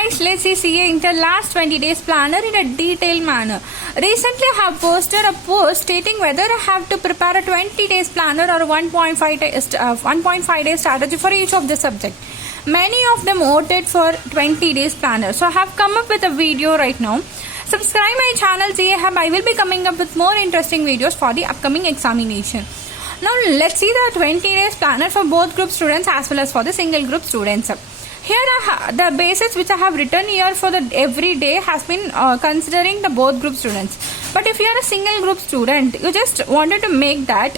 guys, let's see CA Inter last 20 days planner in a detailed manner. Recently I have posted a post stating whether I have to prepare a 20 days planner or 1.5 day strategy for each of the subject. Many of them voted for 20 days planner. So I have come up with a video right now. Subscribe my channel CA Hub. I will be coming up with more interesting videos for the upcoming examination. Now let's see the 20 days planner for both group students as well as for the single group students. Here the basis which I have written here for the every day has been considering the both group students. But if you are a single group student, you just wanted to make that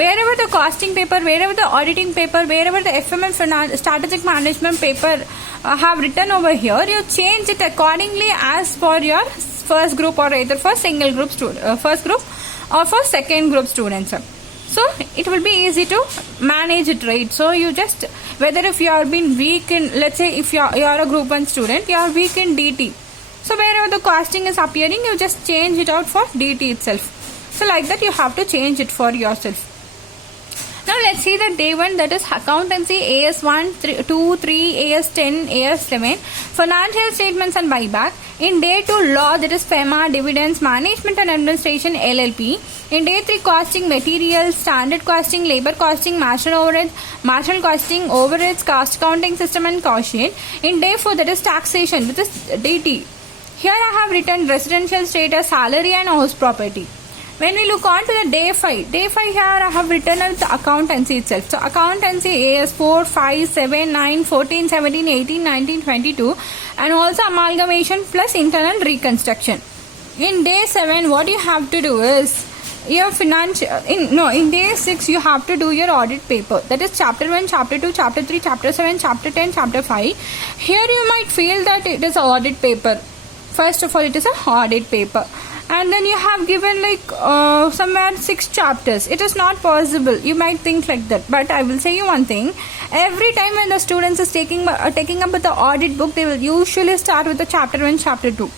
wherever the costing paper, wherever the auditing paper, wherever the FMM strategic management paper have written over here, you change it accordingly as for your first group or either for single group first group or for second group students. So it will be easy to manage it, right? So you just, whether if you are being weak in, let's say if you are a group 1 student, you are weak in DT. So wherever the costing is appearing, you just change it out for DT itself. So like that you have to change it for yourself. Now let's see the day 1, that is accountancy AS1, 2, 3, AS10, AS11, financial statements and buyback. In day 2, law, that is FEMA, dividends, management and administration LLP. In day 3, costing, materials, standard costing, labor costing, marginal costing, overheads, cost accounting system and quotient. In day 4, that is taxation, that is DT. Here I have written residential status, salary and house property. When we look on to the day 5 here I have written the accountancy itself. So accountancy AS 4, 5, 7, 9, 14, 17, 18, 19, 22 and also amalgamation plus internal reconstruction. In day 7 what you have to do is your in day 6 you have to do your audit paper. That is chapter 1, chapter 2, chapter 3, chapter 7, chapter 10, chapter 5. Here you might feel that it is an audit paper. First of all, it is an audit paper. And then you have given like somewhere 6 chapters. It is not possible. You might think like that. But I will say you one thing. Every time when the students is taking up with the audit book, they will usually start with the chapter 1, chapter 2.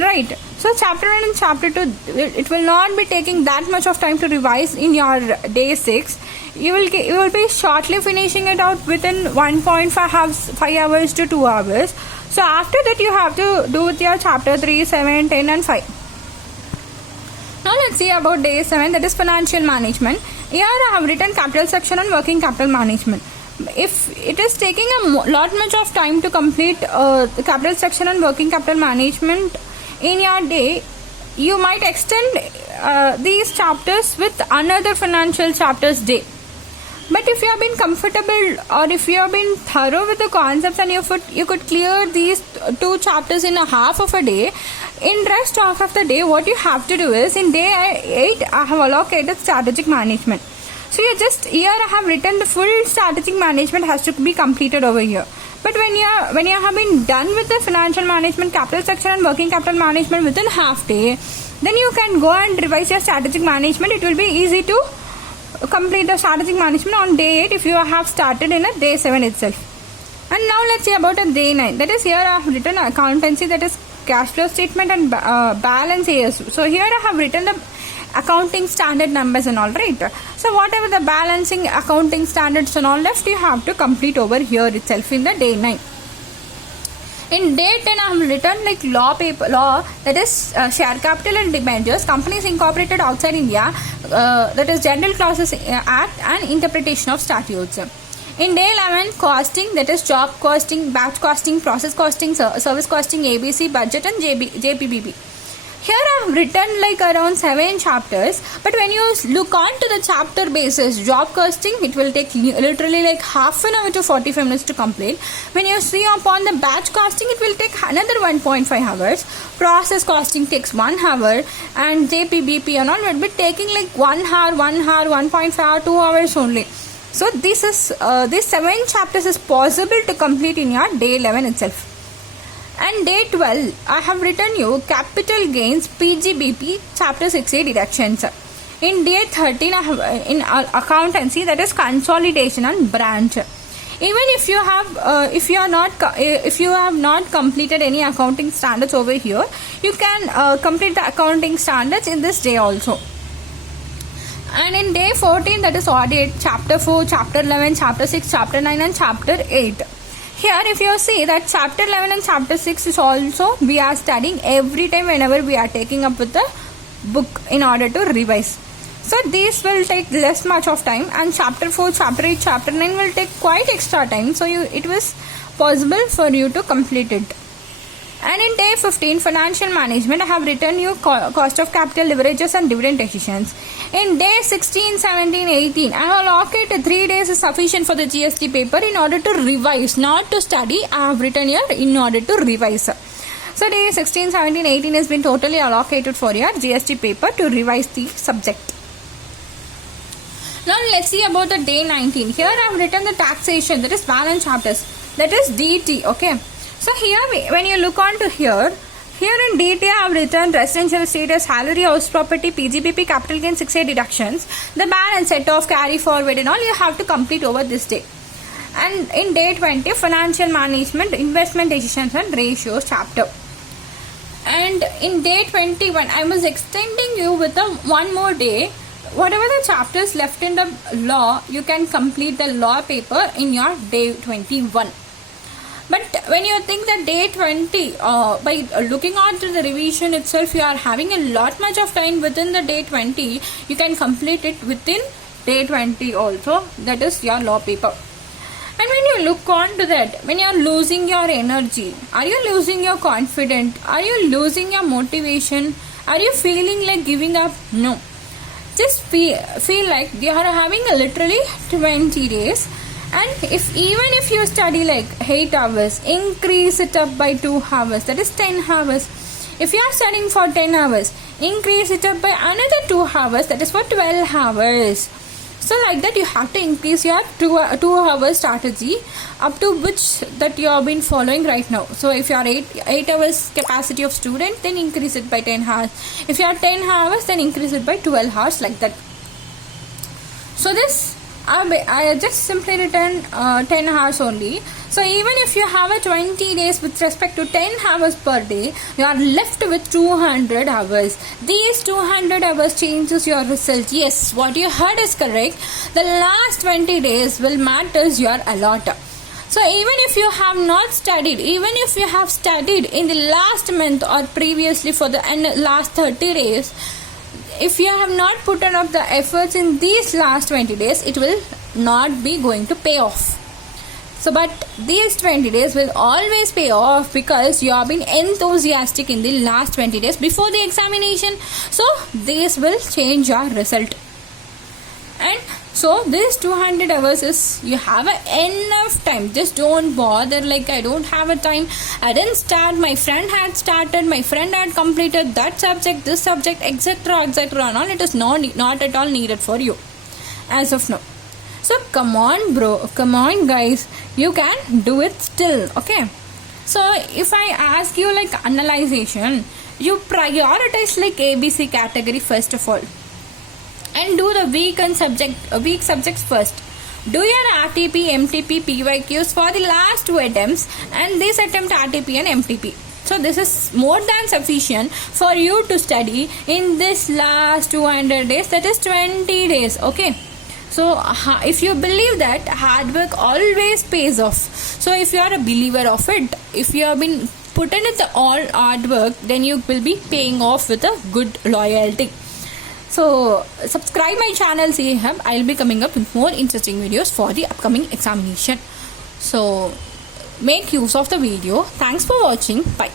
Right. So chapter 1 and chapter 2, it will not be taking that much of time to revise in your day 6. You will be shortly finishing it out within 1.5 hours to 2 hours. So after that you have to do with your chapter 3, 7, 10 and 5. Now let's see about day 7, that is financial management. Here I have written capital section on working capital management. If it is taking a lot much of time to complete the capital section on working capital management in your day, you might extend these chapters with another financial chapters day. But if you have been comfortable or if you have been thorough with the concepts and you could clear these 2 chapters in a half of a day, in rest half of the day what you have to do is in day 8 I have allocated strategic management. So you just here I have written the full strategic management has to be completed over here. But when you have been done with the financial management, capital section and working capital management within half day, then you can go and revise your strategic management. It will be easy to complete the strategic management on day 8 if you have started in a day 7 itself. And now let's see about a day 9. That is here I have written accountancy, that is cash flow statement and balance AS. So here I have written the accounting standard numbers and all, right? So whatever the balancing accounting standards and all left, you have to complete over here itself in the day 9. In day 10 I have written like law, that is share capital and debentures, companies incorporated outside India, that is general clauses act and interpretation of statutes. In day 11 costing, that is job costing, batch costing, process costing, service costing, ABC, budget and JPBP. Here I have written like around 7 chapters, but when you look on to the chapter basis, job costing, it will take literally like half an hour to 45 minutes to complete. When you see upon the batch costing, it will take another 1.5 hours. Process costing takes 1 hour and JPBP and all will be taking like 1 hour, 1.5 hour, 2 hours only. So this is these 7 chapters is possible to complete in your day 11 itself. And day 12, I have written you capital gains PGBP chapter 6A deductions. In day 13, I have in accountancy, that is consolidation and branch. Even if you have not completed any accounting standards over here, you can complete the accounting standards in this day also. And in day 14, that is audit, chapter 4, chapter 11, chapter 6, chapter 9 and chapter 8. Here if you see that chapter 11 and chapter 6 is also we are studying every time whenever we are taking up with the book in order to revise. So these will take less much of time, and chapter 4, chapter 8, chapter 9 will take quite extra time. So it was possible for you to complete it. And in day 15, financial management, I have written you cost of capital, leverages and dividend decisions. In day 16, 17, 18, I have allocated 3 days is sufficient for the GST paper in order to revise, not to study. I have written here in order to revise. So day 16, 17, 18 has been totally allocated for your GST paper to revise the subject. Now let's see about the day 19. Here I have written the taxation, that is balance chapters, that is DT. Okay. So here when you look on to here in DT I have written residential status, salary, house property, PGBP, capital gain, 6A deductions, the balance, set off, carry forward and all you have to complete over this day. And in day 20, financial management, investment decisions and ratios chapter. And in day 21, I was extending you with one more day. Whatever the chapters left in the law, you can complete the law paper in your day 21. But when you think that day 20, by looking on to the revision itself, you are having a lot much of time within the day 20. You can complete it within day 20 also. That is your law paper. And when you look on to that, when you are losing your energy, are you losing your confidence? Are you losing your motivation? Are you feeling like giving up? No. Just feel like you are having a literally 20 days. And even if you study like 8 hours, increase it up by 2 hours, that is 10 hours. If you are studying for 10 hours, increase it up by another 2 hours, that is for 12 hours. So like that you have to increase your 2 hour strategy up to which that you have been following right now. So if you are 8 hours capacity of student, then increase it by 10 hours. If you are 10 hours, then increase it by 12 hours, like that. So this I just simply written 10 hours only. So even if you have a 20 days with respect to 10 hours per day, you are left with 200 hours. These 200 hours changes your result. Yes, what you heard is correct. The last 20 days will matters your a lot. So even if you have not studied, even if you have studied in the last month or previously for the last 30 days, if you have not put up the efforts in these last 20 days, it will not be going to pay off. So but these 20 days will always pay off because you have been enthusiastic in the last 20 days before the examination. So this will change your result. And so this 200 hours is, you have enough time. Just don't bother like I don't have a time, I didn't start, my friend had started, my friend had completed that subject, this subject, etc, etc and all. It is not at all needed for you as of now. So come on bro, come on guys, you can do it still. Okay, so if I ask you like analyzation, you prioritize like ABC category first of all, and do the weak subjects first. Do your RTP, MTP, PYQs for the last 2 attempts and this attempt RTP and MTP. So this is more than sufficient for you to study in this last 200 days, that is 20 days. Okay. So if you believe that hard work always pays off, so if you are a believer of it, if you have been put in it all hard work, then you will be paying off with a good loyalty. So subscribe my channel CA Hub. I will be coming up with more interesting videos for the upcoming examination. So make use of the video. Thanks for watching. Bye.